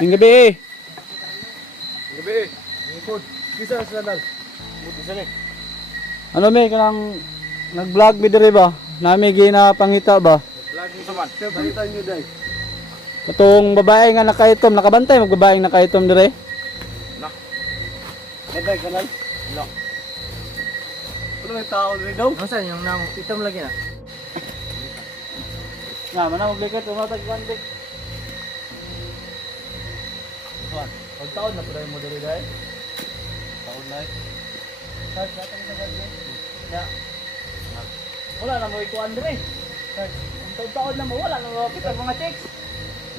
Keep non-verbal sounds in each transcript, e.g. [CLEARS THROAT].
Ang gabi. Gabi. Ikot. Kisa sa landal. Buti sa ni. Ano may kanang nag-vlog mi dire ba? Nami gina pangita ba? Lagi sa man. Balitan niyo dai. Katong babae nga nakaitom, nakabantay mag babaeng nakaitom dire. Dai kanal. No. Ano may tao rin daw? Ano saan yung nang itom lagi na? Nga, mana maglikat umatag kandik. Tuan. Pag taon na pala mo dali dai. Taon na. Sir, datang sa kandik. Ya. Wala na mo ikuan dire. Sir, ang taon-taon na mo wala na mo kita mga chicks.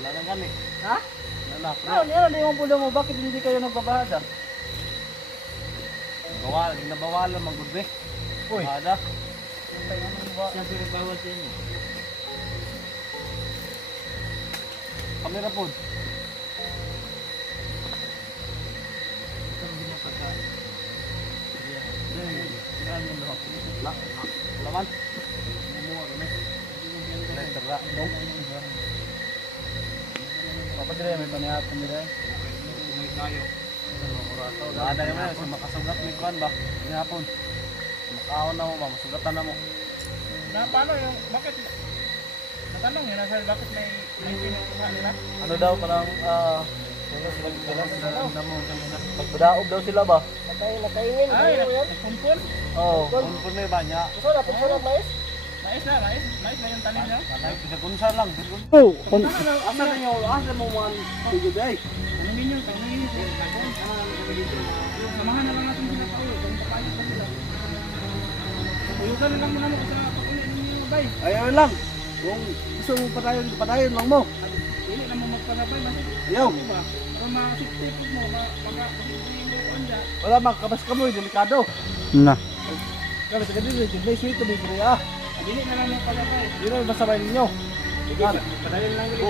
Wala na kami. Ha? Wala na. Ano, ano, ano yung pulo mo? Bakit hindi kayo nagbabahada? Bawal, ginabawalan man gud be. Uy. Ada. Siyempre nagbawal sa inyo. Kamera pod. La. Laman. Mumuha kami. Letter ra. Dong. Papadire, may panihapon dire. May kayo. Ada naman sa makasugat ni ba? Gihapon. Makaon na mo ba? Masugatan na mo. Na paano yung, bakit, natanong yun, bakit may, may pinukuha nila? Ano daw parang ah Magpadaob daw sila ba? Ay, nagpumpun? Oo, oh, punpun na ba niya? Mais na, mais, mais na yung tanim niya. Kisa lang. Kun Asa na nyo, asa mo man tigid ay? Tanungin nyo, tanungin nyo, Samahan na lang natin sila pa ulo, kung papayos na sila. Uyugan na lang mo sa pakulit ninyo, bay. Ayaw lang. Kung gusto mo padayon, padayon lang mo. Dili na mo magpalabay, mas Ayaw. Para ma-siptipod mo, mo kuan dyan. Wala mang kabas kamoy, delikado. na. Kami sa ganito, may sweet to be ah. Dili na lang mo palabay. Di na masabay ninyo. Padayon lang dito.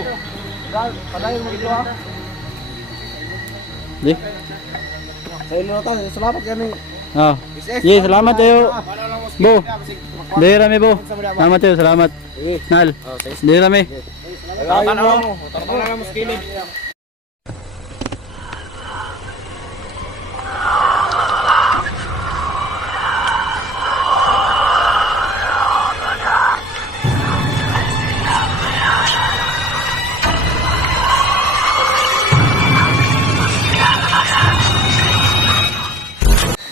Padayon- mo dito ha. Di. Sa inyo na tayo, salamat kami. Ah. Ye, salamat tayo. Bo. Di rami bo. Salamat tayo, salamat. Nal. Di rami. Ayaw mo. Na lang mo skilid.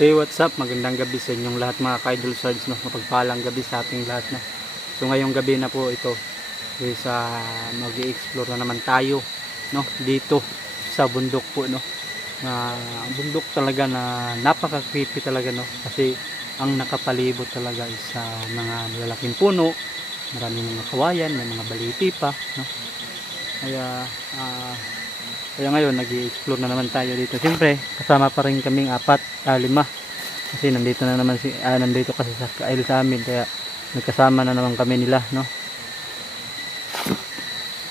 Hey, what's up? Magandang gabi sa inyong lahat mga ka-idol swords, no? Mapagpalang gabi sa ating lahat, no? So ngayong gabi na po ito is uh, mag-explore na naman tayo, no? Dito sa bundok po, no? Na bundok talaga na napaka-creepy talaga, no? Kasi ang nakapalibot talaga is uh, mga malalaking puno, maraming mga kawayan, may mga baliti pa, no? Kaya ah, kaya ngayon nag-explore na naman tayo dito. Siyempre, kasama pa rin kaming apat, ah, lima. Kasi nandito na naman si ah, nandito kasi sa kail sa amin kaya nagkasama na naman kami nila, no.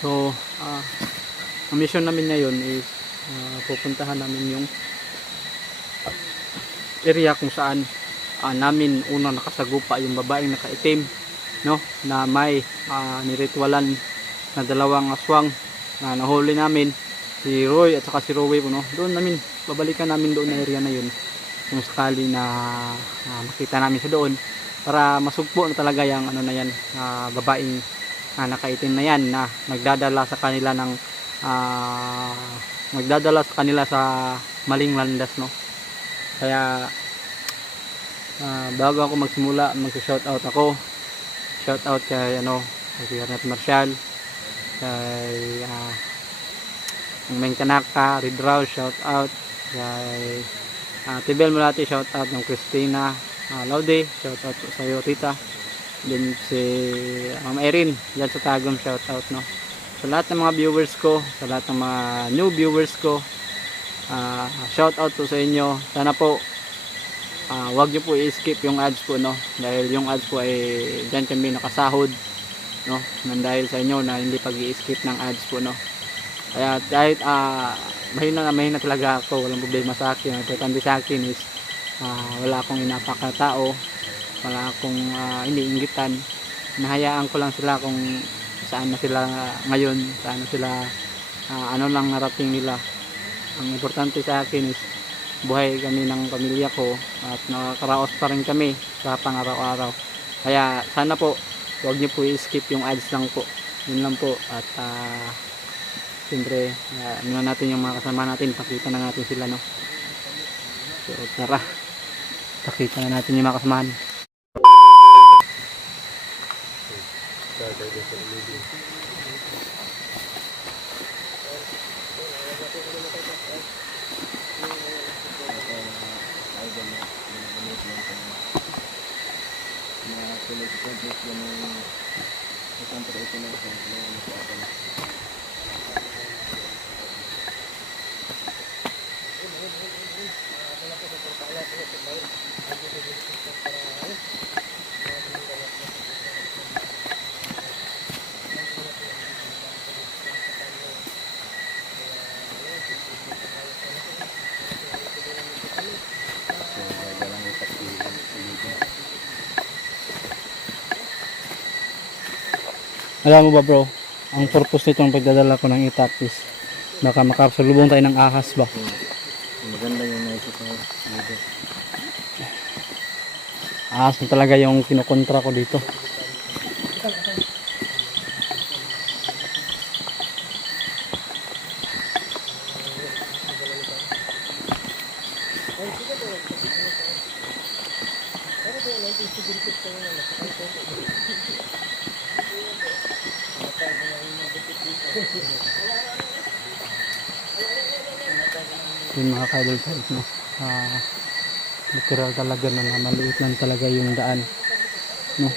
So, ah, ang mission namin ngayon is ah, pupuntahan namin yung area kung saan ah, namin unang nakasagupa yung babaeng nakaitim, no, na may ah, niritwalan na dalawang aswang na nahuli namin si Roy at saka si Rowe no? Doon namin babalikan namin doon na area na yun kung sakali na ah, makita namin sa doon para masugpo na talaga yung ano na yan ah, babaeng ah, nakaitim na yan na nagdadala sa kanila ng ah, nagdadala sa kanila sa maling landas no? Kaya ah, bago ako magsimula mag-shout out ako. Shout out kay ano kay Ernest Marshall kay ah, ang Meng Kanaka, Red Rouse, shout out kay uh, Tibel Mulati, shout out ng Christina uh, Laude, shout out sa iyo tita din si Ma'am Erin yan sa Tagum, shout out no? Sa lahat ng mga viewers ko sa lahat ng mga new viewers ko uh, shout out po sa inyo. Sana po uh, wag nyo po i-skip yung ads po no? Dahil yung ads po ay dyan kami nakasahod no? Nang dahil sa inyo na hindi pag i-skip ng ads po no? Kaya kahit ah mahina na mahina talaga ako, walang problema sa akin. Ang importante sa akin is ah, wala akong inapakatao, wala akong uh, iniinggitan. Nahayaan ko lang sila kung saan na sila ngayon, saan na sila ah, ano lang narating nila. Ang importante sa akin is buhay kami ng pamilya ko at nakakaraos pa rin kami sa pang-araw-araw. Kaya sana po huwag niyo po i-skip yung ads lang po. Yun lang po at ah, siyempre uh, natin yung mga kasama natin pakita na natin sila no. So tara pakita na natin yung mga kasamahan. starter dito sa LED. na tuloy ko just yun yung isang ito na isang na yung nasa na Thank you. Alam mo ba bro, ang purpose nitong pagdadala ko ng itak is baka makasalubong tayo ng ahas ba? Maganda yung naisip mo. Dito. Ahas na talaga yung kinukontra ko dito. Yung mga kadol guys, no? Ah, literal talaga na na maliit lang talaga yung daan no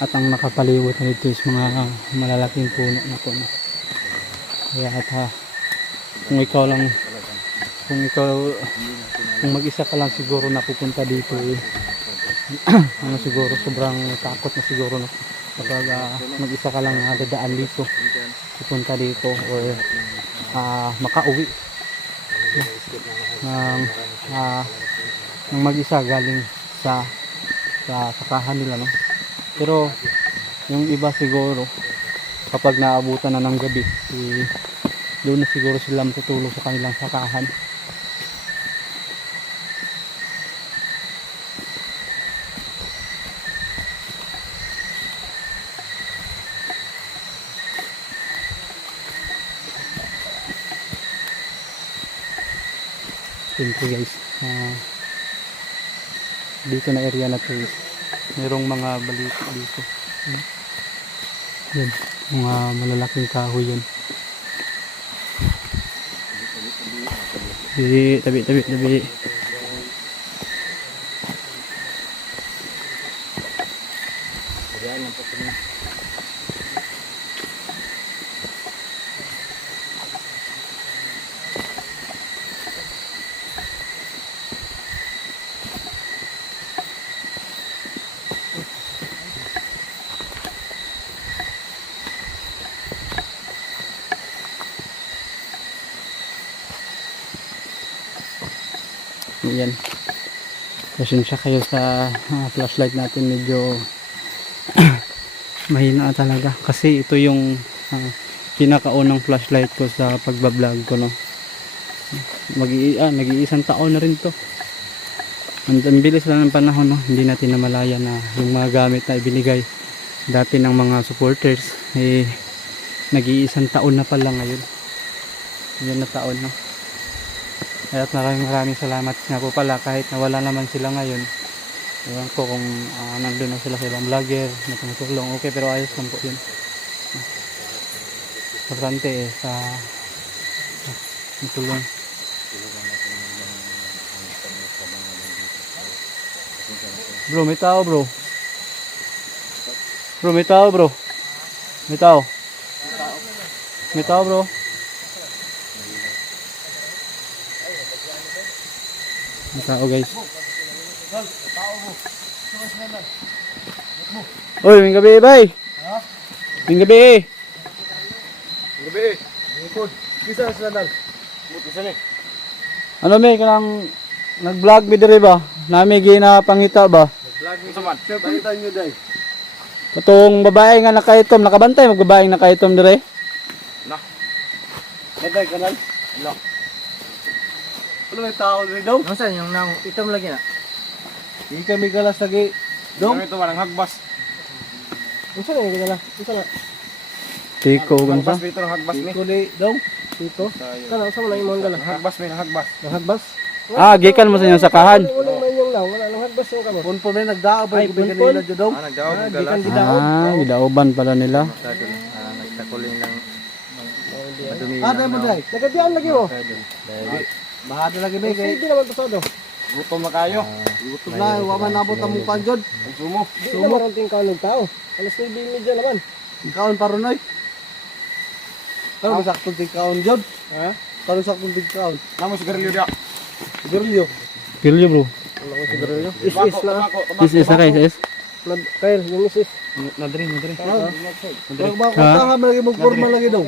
at ang nakapaliwat na is mga malalaking puno na to no? kaya at ha, kung ikaw lang kung ikaw kung mag-isa ka lang siguro na pupunta dito eh [CLEARS THROAT] ano siguro sobrang takot na siguro no kapag ah, mag-isa ka lang na dadaan dito pupunta dito or ah, makauwi. Ng ah, ng mag-isa galing sa sa sakahan nila no? Pero yung iba siguro kapag naabutan na ng gabi eh, doon na siguro sila matutulog sa kanilang sakahan Siyempre guys, ah, dito na area na to is merong mga balito dito. Ayan. Yan, mga malalaking kahoy yan. Tabi, tabi, tabi, tabi. Pasensya kayo sa ah, flashlight natin medyo [CLEARS THROAT] mahina talaga kasi ito yung ah, pinakaunang flashlight ko sa pagbablog ko no. Mag ah, nag-iisang taon na rin to. Ang, bilis lang ng panahon no. Hindi natin namalaya na yung mga gamit na ibinigay dati ng mga supporters eh nag-iisang taon na pala ngayon. Yan na taon no. At maraming maraming salamat nga po pala kahit nawala naman sila ngayon. Ewan ko kung ah, nandun na sila sa ibang vlogger na tumutulong. Okay pero ayos lang po yun. Importante eh sa sa tumutulong. Bro, may tao bro. Bro, may tao bro. May tao. May tao bro. Tao guys. Uy, may gabi bay. May gabi. Gabi. Ikod. Kisa sa landal. Kisa ni. Ano may kanang nag-vlog mi dire ba? Nami gina pangita ba? Vlog mo sa man. Pakita nyo day. Katong babae nga nakaitom, nakabantay mag babaeng nakaitom dire. Na. Baday kanal. Hello. Ano may tao rin daw? Ano saan yung nang itom lagi na? Hindi kami galas lagi. Dong. Ito walang hagbas. Unsa na yung gala? Unsa na? Tiko gansa. Hagbas dito ng hagbas ni. Iko ni dong. Ito. Kana man ang imong gala? Hagbas ni, hagbas. Nahagbas. Ah, gikan mo sa inyong sakahan. Wala man yung lang, wala nang hagbas yung kamo. Punpon may nagdao ba yung kanila dong? Ah, nagdaog Ah, galas. Ah, gidauban pala nila. Ah, nagtakuling ng madumi Ah, dai mo dai. Nagadian lagi mo. Kadol. Bahada lagi may kay. Hindi naman pasado. Gutom na kayo. Gutom na, wa man nabot ang mukha jud. Ang sumo. Di na maranting kanog tao. Alas 9:30 naman. Ikaon paronoy. Ano ba sakto tikaon jud? Ha? Kano sakto tikaon? Namo sigarilyo dia. Sigarilyo. Kilyo bro. Wala ko sigarilyo. Is is tabako. Is is na kay is. Nad- Kyle, yung is is. Nadri, nadri. Wala ba ko taha lagi mo forma lagi daw.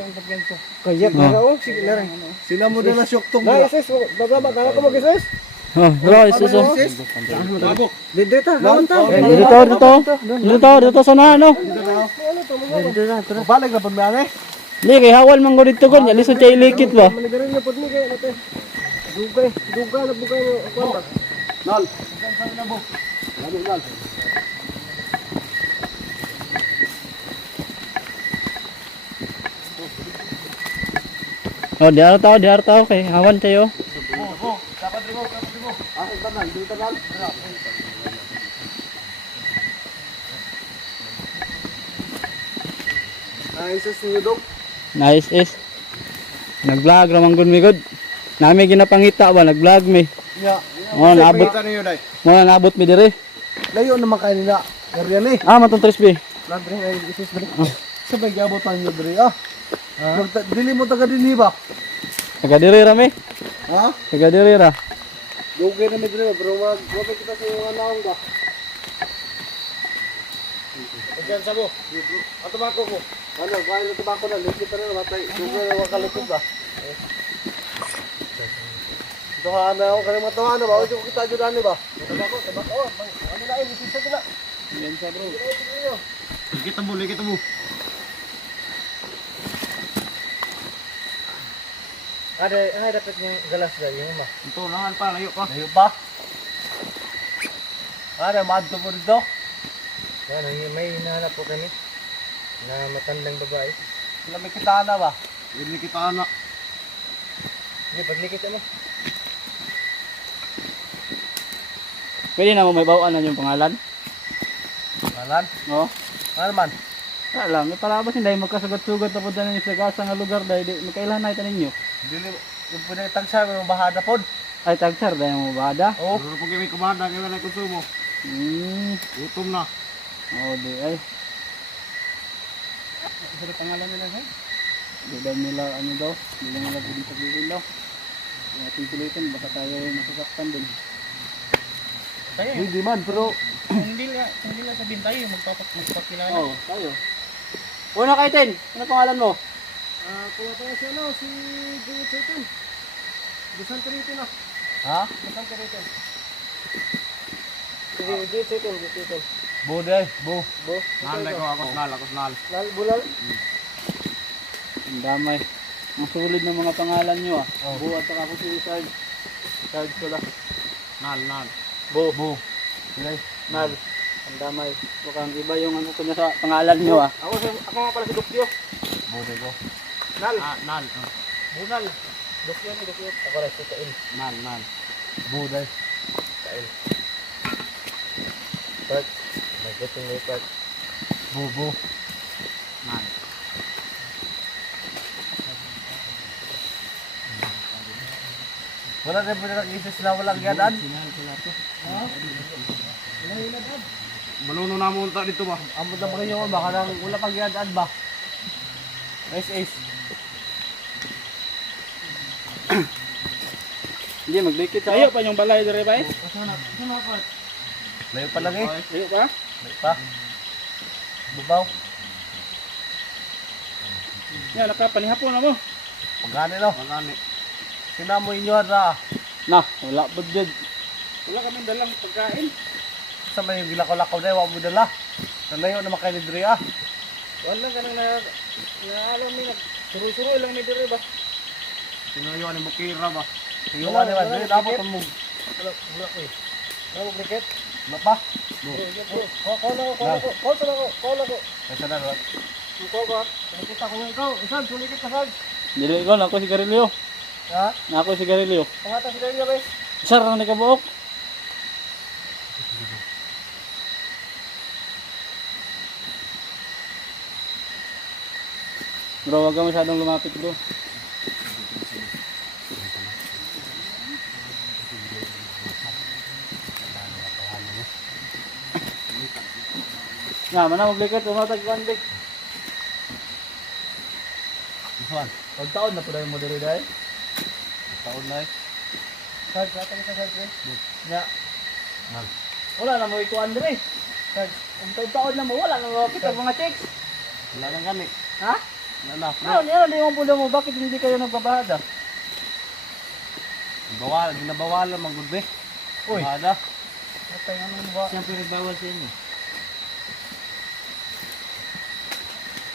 Kaya Ah. ka oh, sige na rin. Sila mo na syok tong. Na is is, bababa ka ko mag is. Oh, bro, is is. oh. Dito ta, lawan ta. Eh, Dito, dito. Dito, dito sa na ano. Ano to mo? Dito na, tara. Balik na pud mane. Di kay hawal man ko dito kon, alisod kay ilikit ba. Manigarin na pud mi kay. Dugay, dugay na bugay mo kuan ba? Nal. Nal, nal. Oh, diar tao, diar tao kay hawan tayo. Ah, ito na, dito na. Ah, isa sa dog. Nice is. Nag-vlog ramang gud mi gud. Nami ginapangita ba nag-vlog mi. Ya. Mo naabot, niyo mo naabot mi dire. Layo naman kayo nila. Area ni. Ah, matong trisbi. Landre ay isis dre. Sabay gabotan niyo dre ah. Magta- Dili mo taga dinhi ba? Taga dire ra mi. Ha? Taga dire ra. Dugay na mi dre pero wag wag kita sa mga naong ba. Diyan sa mo. Ato ba ko ko? Ano, kain na tabako na, likit na rin, matay. Dugay na wakalikod ba? Tuhan na ako, kanang mga tuhan na ba? Huwag ko kita dyan ba? Tabako, tabako. Ano na yun, isisa nila. Yan sa bro. Kita mo, kita mo. Ada, ay dapat yung galas ba yung ma. Ito naman pa, layo pa. Layo ba? Ano, madto mo dito? Ano, may hinahanap po kami na matandang babae. Lamig kita na ba? Hindi kita anak. Hindi, paglikit mo. Pwede na mo may bawaan na yung pangalan. Malan? Oh. Ano man? Wala lang, may palabas hindi magkasugat-sugat na po dyan sa gasa nga lugar dahil di magkailan na ito ninyo. Dili, yung pwede tagsa, may bahada pod. Ay, tagsar, dahil mo bada. Oo. Pero pag may kumanda, kaya na konsumo. Hmm. Gutom na. Oh, di ay. Sa pangalan nila, ha? Di daw nila, ano daw, di nila pwede sabihin daw. Kaya natin pilitin, baka tayo masasaktan din. Hindi man, pero Hindi lang, hindi lang sabihin tayo, magpapak magpakilala. Oo, oh, tayo. Una kay Ten, ano pangalan mo? Ah, kung pa siya no, si Jimmy Satan. Busan Trinity na. Ha? Busan Trinity. Si Jimmy Satan, Jimmy Satan. Bo day, bo. Bo. Nalay ko, ako snal, ako snal. Lal, bulal. Ang damay. Ang sulit ng mga pangalan nyo ah. Oh. Buhat at ako si Sarge. Sarge ko lang. Nal, nal. Bo. Bo. Nal. Ang damay. Mukhang iba yung ano ko sa pangalan nyo ah. Ako, si- ako nga pala si Dukyo. Bo day ko. Nal. Ah, nal. ah. Bunal. Dukyo ni Dukyo. Ako rin si Kain. Nal, nal. Bo day. Kain. Part. Nagdating may part. Bo, bo. Nal. Wala na po na isis na walang yadan. Manuno na mo unta dito ba? Amot na mga inyo, baka nang wala pang yadan ba? Ace ace. Hindi, magdikit Layo pa yung balay dire ba? Layo pa lang eh. Layo pa? Layo pa. Bubaw. Yan, nakapanihapon na mo. Pagkani no. Magani. Sinamo inyo ra. Na, wala po dyan. Wala kami dalang pagkain. Sa may gilakaw-lakaw na wa mo dala. Sa layo na makain ni Dre ah. Wala ka nang na... Na alam mi, nag... Suroy-suroy lang mi dire ba? Tinuyuan yung bukira ba? Tinuyuan nila. Dili dapat ang mong. Wala, wala ko. Wala ko cricket. Wala pa. Call call ako, call ako, call na ako, call ako. Kaysa na ron. Call ko. Nakita ko nga ikaw. Isan, sulikit ka saan? Dili ko na ako si Garilio. Ha? Na ako si Garilio. Pangata sila niya ba? Sir, ano ni kabuok? Bro, wag ka masyadong lumapit bro. Nga, mana maglikat, umatag kandik. Isuan. Pagtaon na po dahil mo dali dahil. Taon na eh. Saan, kata ka saan, pre? Nga. Wala na mo ikuan diri. Ang taon na mo, wala na mo kita mga chicks. Wala nang gani. Ha? Wala na. Ano, ano, di mo pulo mo, bakit hindi kayo nagbabahada? Bawal, ginabawalan mang gud be. Uy. Ada. Patay, ano ba? Siyempre nagbawal sa inyo.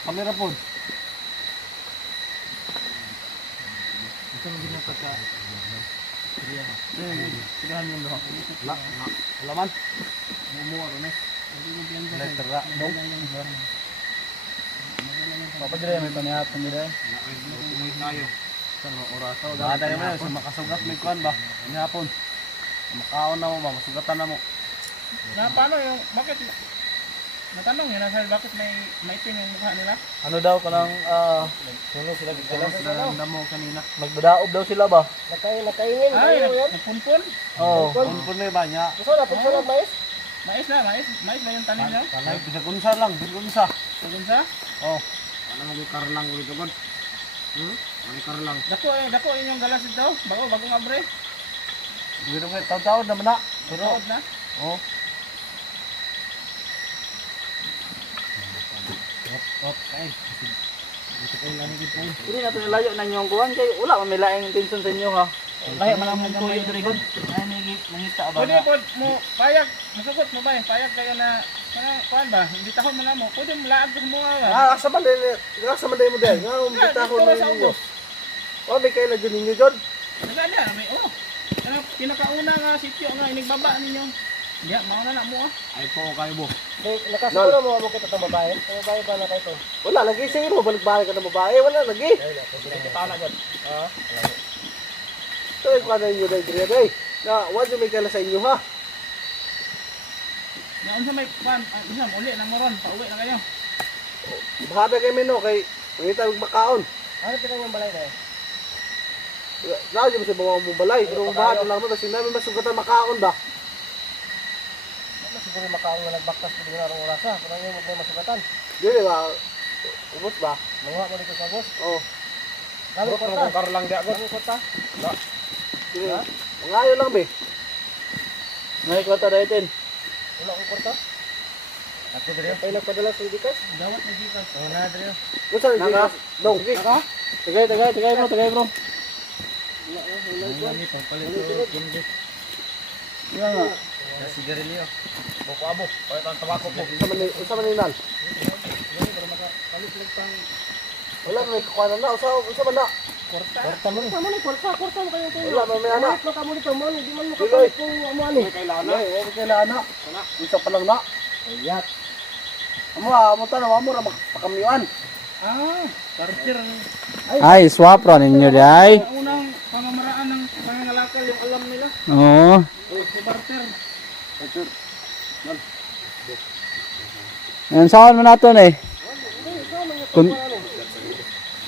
Kamera pod. Ito mo ginapagka. Sigahan yung doha. Wala, wala. Wala man. Mumuha ron eh. Letter ra. Dong. Papadire, may panihapon dire. Tumuy tayo. Sa mga oras. Ada naman yun, sa makasugat may kuan ba? Ini hapon. Makaon na mo ba? Masugatan na mo. Na paano yung, bakit, natanong yun, nasa bakit may maitim yung mukha nila? Ano daw kanang ah Sino sila? Kaya Sila sila nanda mo kanina. magdadaob daw sila ba? Nakay, nakaingin. Ay, Ano yan? nagpunpun. Oo. Kung may ba niya? Gusto na, na, mais? Mais na, mais, mais na yung tanim niya. Kanay, bisa kunsa lang, bisa kunsa. Sagun sa, Oh. Ano mo karlang ulit agad? Hmm? Ano karlang? dako eh, dako inyong galas ito, bago, bagong abre. Dito kay taon-taon naman na. Pero, Rood na. oh. Okay. Dito kayo lang dito. Hindi na ito nilayo na kuhan kay wala man may laing intention sa inyo ha. Lahi man ang tuyo diri gud. Ay nangita ba Pwede na? po mo payag, masugot mo ba eh, payag kayo na, kuhan ba, hindi tahon mo na mo, pwede mo laag ko mo nga ba? Ah, asa man din, asa man mo din. Nga, dito na sa ninyo. ubos. O, may kayo na dyan ninyo dyan. Naganda, may, oh, ano, pinakauna nga sityo nga, inigbaba ninyo. Ya, mauna na mo ah. Ay po kayo mo. Nakasiguro mo mo kita itong babae? Ang babae ba na kayo ito? Wala, lagi sige mo. Balik-balik ka ng babae. Wala, lagi. Kita na gud. Ha? So, ikaw na ninyo na yung day. Na, wala yung may kala sa inyo, ha? Na unsa may kuhan, ah, unsa uli nang moron, pauwi na kayo. Bahada kayo mino, kay mangita yung makaon. Ano pinang yung balay na Lahat yung sa mga mong balay. Pero bahada lang mo, kasi namin masugatan makaon ba? Ano siguro makaong nga nagbaktas ko din arong oras ha, kung yung may masugatan. Dili ba? Ubot ba? Mga mo dito sa bus. Oo. Nami ko ta. karlang di agad. Nami ko ta. Dili. Mangayo lang, be. Ngay kwata dayten. Wala ko kwarta. Ako dili. Ay, nagpadala sa Dikas? Dawat na gikas. Oo na, dili. Kung saan yung Dikas? Dong. Sige. Tagay tagay tagay bro, tagay bro. Iya nga. Sigarilyo. Boko abo. Pwede kang tabako po. Sa man sa man inan. Wala may kukuha na. Usa usa man na. Kwarta. Kwarta mo ni. Kamo ni kwarta, kwarta mo kayo tayo. Wala man may ana. Kwarta mo dito mo, di man mo Diloy. kung amo ani. Kailangan na. Eh, kailangan na. Isa pa lang na. Ayat. Amo amo ta na amo ra makakamyuan. Ah, karter. Ay, swap ra ninyo di ay. Ang unang pamamaraan ng pangangalakal yung alam nila. Oo. Si barter. Yan saan mo nato eh. Kun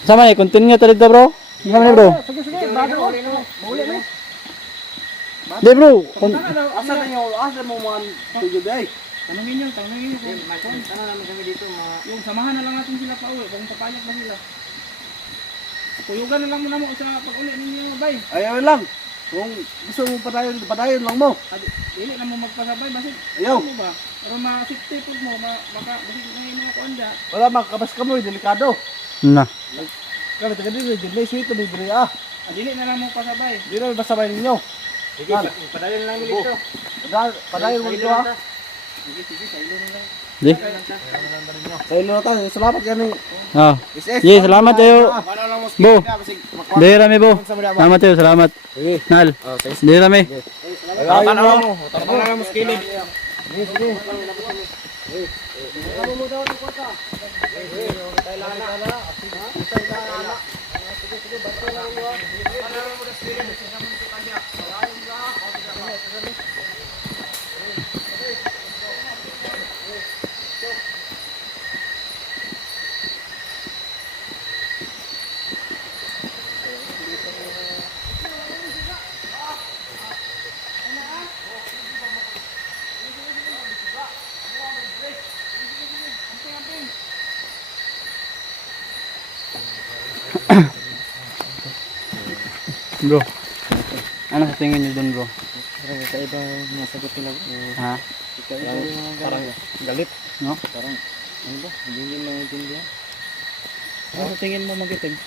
Sama ni continue ta dito bro. Sama ni bro. Sige sige, bago ko. Uli na. Di bro. Kun Asa na yung asa mo man tuyo day. Tanungin niyo, tanungin kung ano namin kami dito yung samahan na lang natin sila pa uwi kung papayag ba sila. Kuyugan na lang muna mo sa pag-uli ninyo, bay. Ayaw lang. Kung gusto mo padayon, padayon lang mo. Dili na mo magpasabay basit. Ayaw. Ano ba? Pero ma-safety po mo, ma maka basit na yung mga kuanda. Wala makakabas ka mo, delikado. na. Kami taga dito, dito may sweet, may diri ah. Ah, dili na lang mo pasabay. Di na basta bay ninyo. Sige, padayon lang dito. Padayon, padayon mo dito ah. Sige, sige, sa ilo na lang. Di? Na tayo. Salamat kami. Ah. SS. Ye, salamat tayo. Bo. Di rami bo. Salamat tayo, salamat. Nal. Di rami. Ayaw mo. Tapos na lang mo skilid. Bro. Ano sa tingin niyo doon, bro? Sa ibang nasagot nila. Ha? Parang galit. No? Parang, ano ba? Hindi nyo maintindihan. Ano sa tingin mo magiting?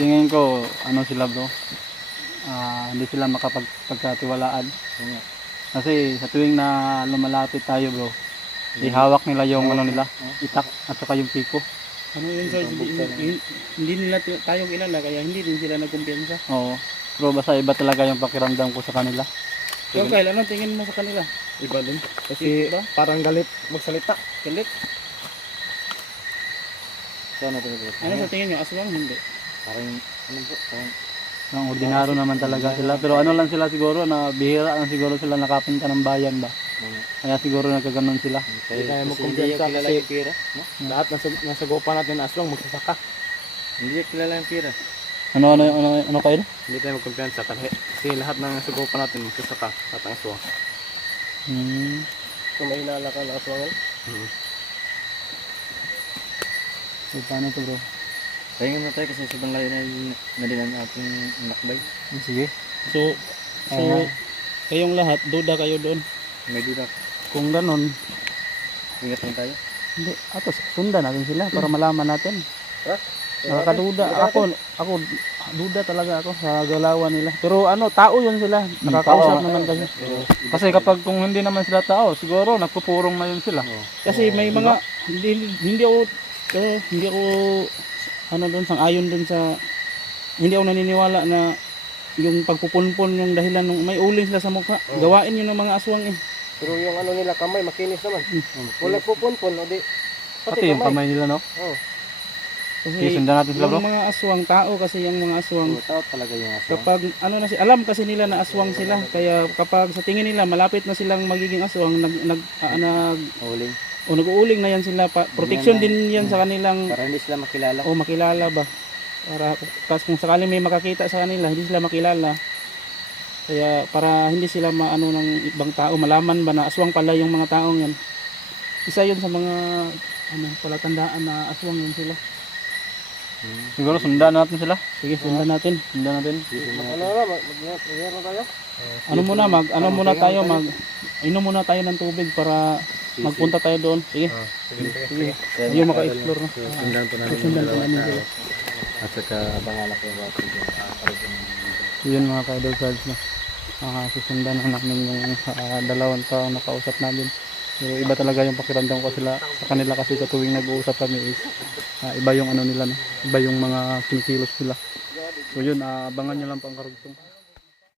Tingin ko, ano sila, bro? Ah, hindi sila makapagpagkatiwalaan. Kasi sa tuwing na lumalapit tayo, bro, ihawak nila yung ano nila, itak at saka yung piko. Ano yun sir? Hindi, hindi, hindi nila tayo kilala kaya hindi din sila nagkumpiyansa. Oo. Pero basta iba talaga yung pakiramdam ko sa kanila. Ikaw Kyle, anong tingin mo sa kanila? Iba din. Kasi Iba? parang galit magsalita. Galit? Sana ito ito. Ano sa tingin nyo? Aswang? Hindi. Parang, ano po? Parang, Ang ordinaro naman talaga sila. Pero ano lang sila siguro, na bihira lang siguro sila nakapunta ng bayan ba. Kaya siguro nagkaganon sila. Hindi tayo mo kumpiyansa kasi pira. No? Lahat nasa, nasa gopa natin na aswang magsasaka. Hindi kilala yung pira. Ano, ano, ano, ano kayo? Hindi tayo magkumpiyansa kasi, kasi lahat ng nasa gopa natin magsasaka. Lahat ng aswang. Hmm. Kung may hinala ka na aswangan. So, paano to bro? Pahingan na tayo kasi sobrang layo na, na din ang ating nakbay. Sige. So, so Ayan. kayong lahat, duda kayo doon. May duda. Kung ganon, Ingat lang tayo. hindi, atos, sundan natin sila para malaman natin. Ha? Nakakaduda. Ako, ako, duda talaga ako sa galawan nila. Pero ano, tao yun sila. Nakakausap tao. naman kasi. Kasi kapag kung hindi naman sila tao, siguro nagpupurong na yun sila. Kasi may mga, hindi, hindi ako, eh, hindi ako, ano doon, sang ayon doon sa, hindi ako naniniwala na yung pagpupunpon yung dahilan ng may uling sila sa mukha. Gawain yun ng mga aswang eh. Pero yung ano nila kamay makinis naman. Wala pupunpon o di. Pati yung kamay nila, no? Oh. Okay, Kasi sundan natin sila, bro. yung mga aswang, tao kasi yung mga aswang, Tao talaga yung aswang. kapag ano na si alam kasi nila na aswang sila kaya kapag sa tingin nila malapit na silang magiging aswang nag nag ah, nag Uling. o nag-uuling na yan sila pa, protection din yan sa kanilang Para hindi sila makilala. o makilala ba para kasi kung sakaling may makakita sa kanila hindi sila makilala kaya para hindi sila maano ng ibang tao malaman ba na aswang pala yung mga taong yan isa yun sa mga ano palatandaan na aswang yun sila. Siguro sundan natin sila. sige sundan natin. Sundan natin. Ano na, tayo. ano muna mag ano muna tayo mag inom muna tayo ng tubig para magpunta tayo doon. Sige. Sige yung maka-explore na Sundan po namin sundan po namin sila At saka bangalak yung bati yung Yun mga ka-idol cards na. Nakasusundan na namin yung ah, dalawang taong nakausap namin. Pero iba talaga yung pakiramdam ko sila sa kanila kasi sa tuwing nag-uusap kami is ah, iba yung ano nila no? iba yung mga kinikilos nila. So yun, ah, abangan nyo lang po ang karugtong.